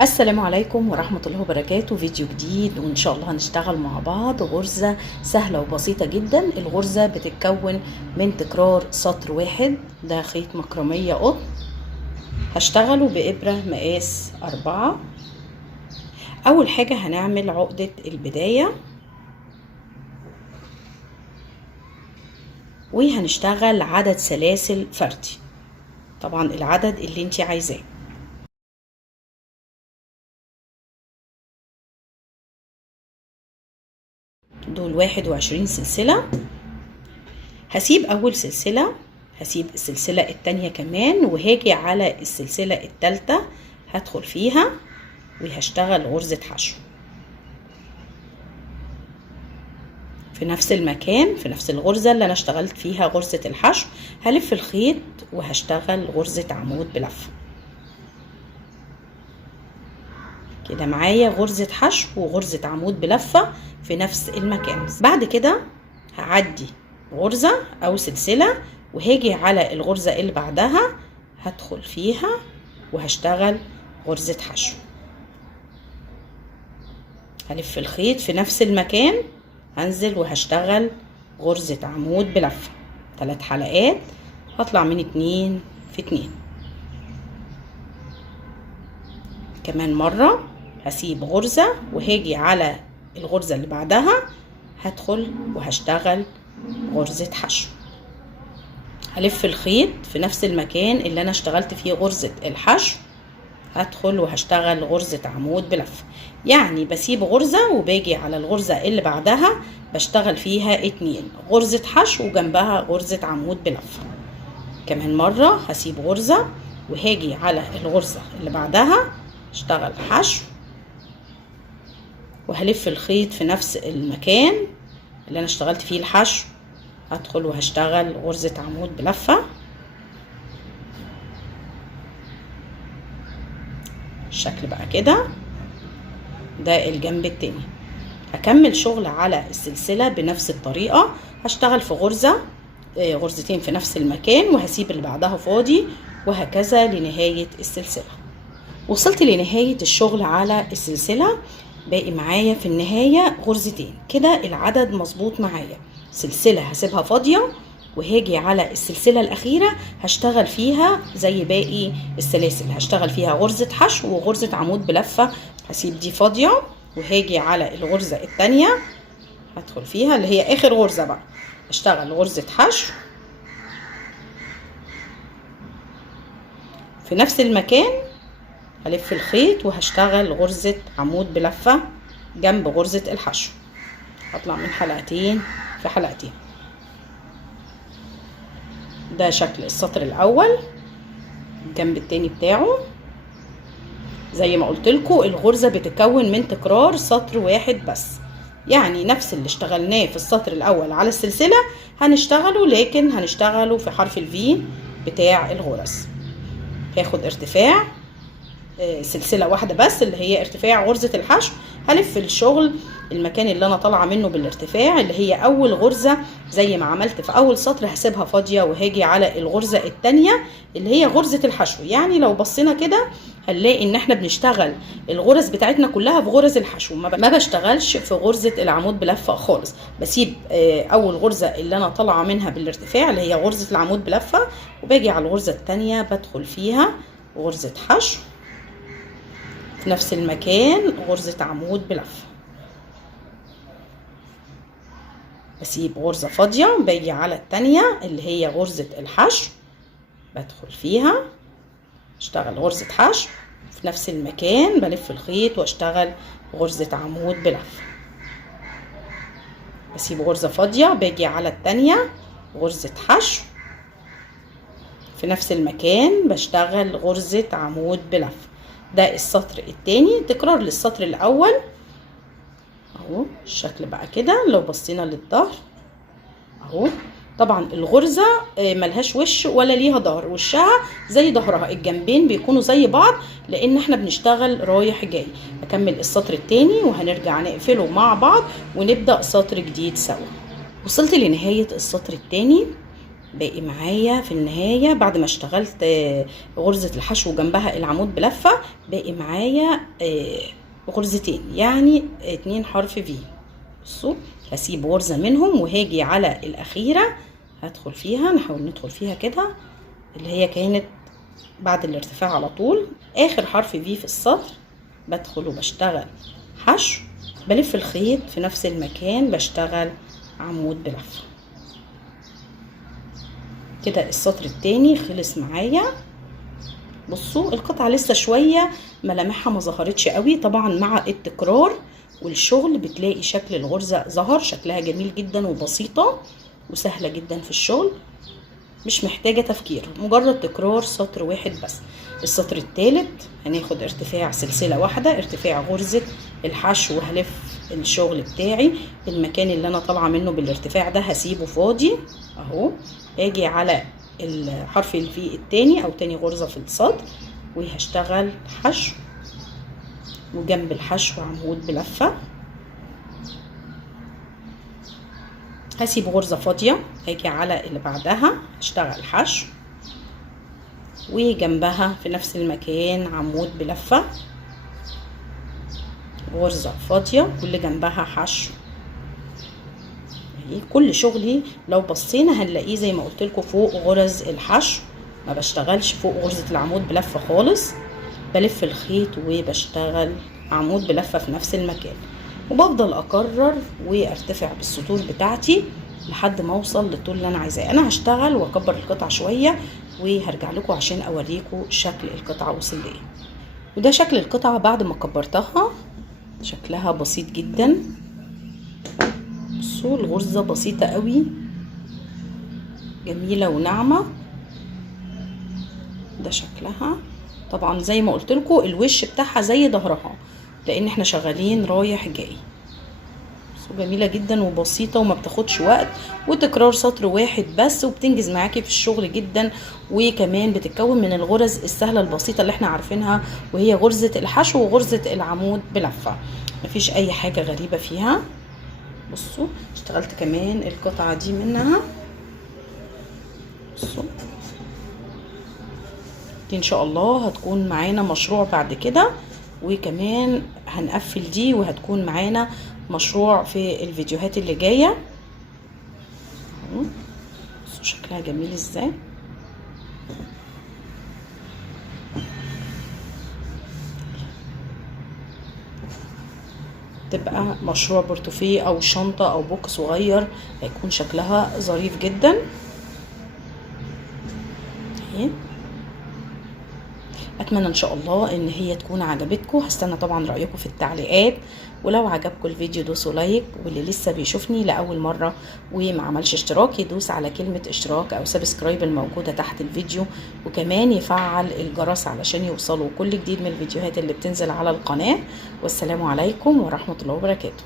السلام عليكم ورحمة الله وبركاته. فيديو جديد وإن شاء الله هنشتغل مع بعض غرزة سهلة وبسيطة جدا. الغرزة بتتكون من تكرار سطر واحد، ده خيط مكرمية قطن. هشتغله بإبرة مقاس 4. أول حاجة هنعمل عقدة البداية وهنشتغل عدد سلاسل فردي، طبعا العدد اللي انت عايزاه. دول 21 سلسلة. هسيب اول سلسلة، هسيب السلسلة التانية كمان، وهاجي على السلسلة التالتة هدخل فيها وهشتغل غرزة حشو في نفس المكان، في نفس الغرزة اللي انا اشتغلت فيها غرزة الحشو. هلف الخيط وهشتغل غرزة عمود بلفة كده. معايا غرزة حشو وغرزة عمود بلفة في نفس المكان. بعد كده هعدي غرزة او سلسلة وهاجي على الغرزة اللي بعدها هدخل فيها وهشتغل غرزة حشو. هلف الخيط في نفس المكان، هنزل وهشتغل غرزة عمود بلفة 3 حلقات، هطلع من 2 في 2. كمان مرة هسيب غرزة وهاجي على الغرزة اللي بعدها هدخل وهشتغل غرزة حشو. هلف الخيط في نفس المكان اللي انا اشتغلت فيه غرزة الحشو، هدخل وهشتغل غرزة عمود بلفة. يعني بسيب غرزة وباجي على الغرزة اللي بعدها بشتغل فيها 2 غرزة حشو وجنبها غرزة عمود بلفة. كمان مرة هسيب غرزة وهاجي على الغرزة اللي بعدها اشتغل حشو، وهلف الخيط في نفس المكان اللي انا اشتغلت فيه الحشو، هدخل وهشتغل غرزة عمود بلفة. الشكل بقى كده، ده الجنب التاني. هكمل شغل على السلسلة بنفس الطريقة، هشتغل في غرزتين في نفس المكان وهسيب اللي بعدها فاضي، وهكذا لنهاية السلسلة. وصلت لنهاية الشغل على السلسلة، باقي معايا في النهاية غرزتين كده. العدد مظبوط معايا. سلسلة هسيبها فاضية وهاجي على السلسلة الأخيرة هشتغل فيها زي باقي السلاسل، هشتغل فيها غرزة حشو وغرزة عمود بلفة. هسيب دي فاضية وهاجي على الغرزة التانية هدخل فيها اللي هي آخر غرزة بقى، هشتغل غرزة حشو في نفس المكان، هلف الخيط وهشتغل غرزة عمود بلفة جنب غرزة الحشو. هطلع من حلقتين في حلقتين. ده شكل السطر الاول. الجنب التاني بتاعه زي ما قلت لكم الغرزة بتتكون من تكرار سطر واحد بس، يعني نفس اللي اشتغلناه في السطر الاول على السلسلة هنشتغله، لكن هنشتغله في حرف الفي بتاع الغرز. هاخد ارتفاع سلسلة واحدة بس اللي هي ارتفاع غرزة الحشو، هلف الشغل المكان اللي انا طالعه منه بالارتفاع اللي هي اول غرزة زي ما عملت في اول سطر، هسيبها فاضية وهاجي على الغرزة التانية اللي هي غرزة الحشو. يعني لو بصينا كده هنلاقي ان احنا بنشتغل الغرز بتاعتنا كلها في غرز الحشو، ما بشتغلش في غرزة العمود بلفة خالص. بسيب اول غرزة اللي انا طالعه منها بالارتفاع اللي هي غرزة العمود بلفة، وباجي على الغرزة التانية بدخل فيها غرزة حشو في نفس المكان غرزة عمود بلفة. بسيب غرزة فاضية باجي على التانية اللي هي غرزة الحشو بدخل فيها اشتغل غرزة حشو في نفس المكان، بلف الخيط واشتغل غرزة عمود بلفة. بسيب غرزة فاضية باجي على التانية غرزة حشو في نفس المكان بشتغل غرزة عمود بلفة. ده السطر التاني تكرار للسطر الاول اهو. الشكل بقى كده لو بصينا للظهر اهو. طبعا الغرزة ملهاش وش ولا ليها ظهر، وشها زي ظهرها، الجنبين بيكونوا زي بعض لان احنا بنشتغل رايح جاي. هكمل السطر التاني وهنرجع نقفله مع بعض ونبدأ سطر جديد سوا. وصلت لنهاية السطر التاني. باقي معايا في النهاية بعد ما اشتغلت غرزة الحشو جنبها العمود بلفة، باقي معايا غرزتين، يعني 2 حرف في. بصوا هسيب غرزة منهم وهاجي على الأخيرة هدخل فيها، نحاول ندخل فيها كده، اللي هي كانت بعد الارتفاع على طول آخر حرف في السطر. بدخل وبشتغل حشو، بلف الخيط في نفس المكان، بشتغل عمود بلفة. كده السطر التاني خلص معايا. بصوا القطعة لسه شوية ملامحها ما ظهرتش قوي، طبعا مع التكرار والشغل بتلاقي شكل الغرزة ظهر، شكلها جميل جدا وبسيطة وسهلة جدا في الشغل، مش محتاجة تفكير، مجرد تكرار سطر واحد بس. السطر الثالث هناخد ارتفاع سلسلة واحدة، ارتفاع غرزة الحشو، وهلف الشغل بتاعي. المكان اللي انا طالعة منه بالارتفاع ده هسيبه فاضي اهو، اجي على الحرف الفي التاني او تاني غرزة في السطر وهشتغل حشو، وجنب الحشو عمود بلفة. هسيب غرزة فاضية، هاجي على اللي بعدها هشتغل حشو، وجنبها في نفس المكان عمود بلفة، غرزة فاضية واللي جنبها حشو. كل شغلي لو بصينا هنلاقيه زي ما قلت لكم فوق غرز الحشو، ما بشتغلش فوق غرزة العمود بلفة خالص، بلف الخيط وبشتغل عمود بلفة في نفس المكان، وبفضل اكرر وارتفع بالسطور بتاعتي لحد ما اوصل للطول اللي انا عايزاه. انا هشتغل واكبر القطعة شوية وهرجع لكم عشان اوريكم شكل القطعة وصل لايه. وده شكل القطعة بعد ما كبرتها، شكلها بسيط جدا. بصوا الغرزة بسيطة قوي، جميلة وناعمة. ده شكلها طبعا زي ما قلت لكم الوش بتاعها زي ظهرها، لان احنا شغالين رايح جاي. جميلة جدا وبسيطة وما بتاخدش وقت، وتكرار سطر واحد بس، وبتنجز معاكي في الشغل جدا. وكمان بتتكون من الغرز السهلة البسيطة اللي احنا عارفينها، وهي غرزة الحشو وغرزة العمود بلفة، مفيش اي حاجة غريبة فيها. بصوا اشتغلت كمان القطعة دي منها. بصوا دي ان شاء الله هتكون معانا مشروع بعد كده، وكمان هنقفل دي وهتكون معانا مشروع في الفيديوهات اللي جايه. بصوا شكلها جميل ازاي. تبقى مشروع بورتفيه او شنطه او بوك صغير، هيكون شكلها ظريف جدا. اتمنى ان شاء الله ان هي تكون عجبتكم. هستنى طبعا رايكم في التعليقات، ولو عجبكم الفيديو دوسوا لايك، واللي لسه بيشوفني لاول مره وما عملش اشتراك يدوس على كلمه اشتراك او سبسكرايب الموجوده تحت الفيديو، وكمان يفعل الجرس علشان يوصلوا كل جديد من الفيديوهات اللي بتنزل على القناه. والسلام عليكم ورحمه الله وبركاته.